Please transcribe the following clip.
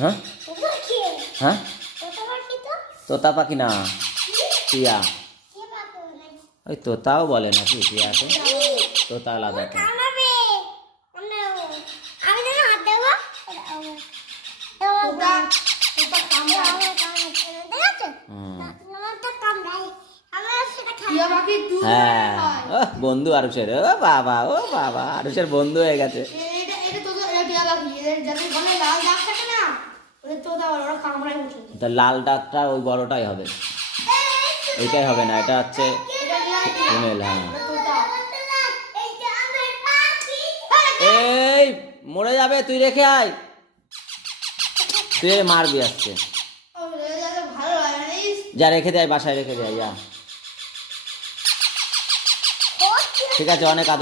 হ্যাঁ হ্যাঁ তোতা পাখি না, টিয়া। ওই তোতাও বলে নাকি টিয়াকে? তোতা আলাদা তো। হ্যাঁ, ও বন্ধু আরুষের, ও বাবা, ও বাবা, আরুষের বন্ধু হয়ে গেছে। তা লাল ডাকটা ওই বড়টাই হবে, এইটাই হবে না, এটা হচ্ছে ফিমেল। হ্যাঁ, এই মরে যাবে, তুই রেখে আয়, তুই মারবি আজকে। যা রেখে দেয়, বাসায় রেখে দেয়, যা। ঠিক আছে, অনেক আদর।